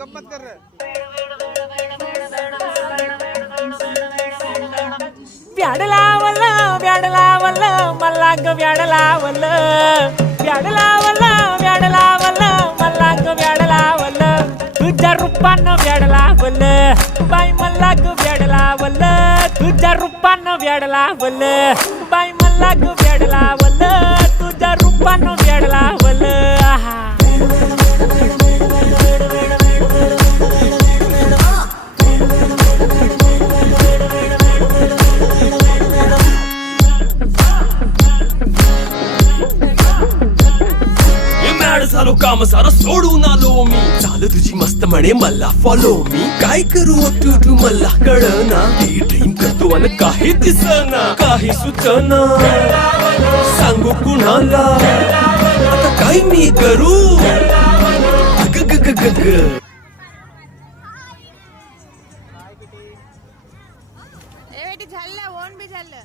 गंमत कर रहे व्याड लावलं व्याड लावलं मला ग व्याड लावलं व्याड लावलं व्याड लावलं मला ग व्याड लावलं तुझ्या रूपानं व्याड लावलं बाई मला ग व्याड लावलं तुझ्या रूपानं व्याड लावलं बाई मला ग व्याड लावलं तुझ्या रूपानं व्याड लावलं आहा झालो काम सारा सोडून आलो मी चाल तुझी मस्त म्हणे मला फॉलो मी काय करू टू मला कळना ड्रीम करतो आणि काही दिसना काही सुचना सांगू कुणाला आता काय मी करू ग ग ग ग ग झालं ओन बी झालं